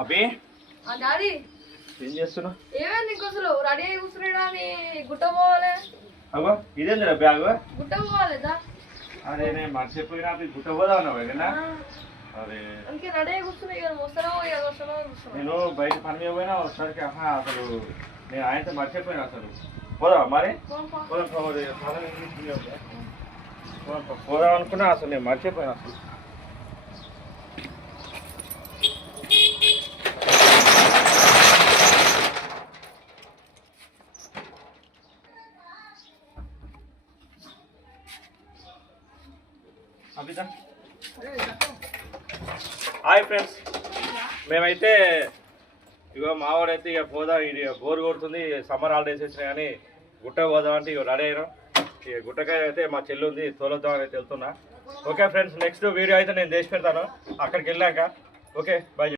అబ్బి డాడీ ఏం చేస్తున్నా? ఏమైంది ఇంకోసలు రెడీ అయి కూర్చున్నాడా అని గుట్ట పోవాలి. అగో ఇదేందిరా బ్యాగ్? గుట్ట పోవాలిదా? అదే నేను మర్చిపోయినా గుట్ట పోదా అన్నావు కదా. అదే ఇంకే రెడీ అయి కూర్చున్నాయి కదా, వస్తానో నేను బయట పని మీద పోయినా ఒకసారికి అసలు నేను ఆయనతో మర్చిపోయినా అసలు. పోదా మరి పోదాం అనుకున్నా, అసలు నేను మర్చిపోయినా అసలు. హాయ్ ఫ్రెండ్స్, మేమైతే ఇగో మావాడైతే ఇక పోదాం, ఇది బోర్ కొడుతుంది, సమ్మర్ హాలిడేస్ వచ్చినాయి కానీ గుట్ట పోదాం అంటే ఇక రెడీ అయినాం. ఇక గుట్టకాయ అయితే మా చెల్లి ఉంది, తోలొద్దామని అయితే వెళ్తున్నా. ఓకే ఫ్రెండ్స్, నెక్స్ట్ వీడియో అయితే నేను చేసి పెడతాను అక్కడికి వెళ్ళాక. Okay bye.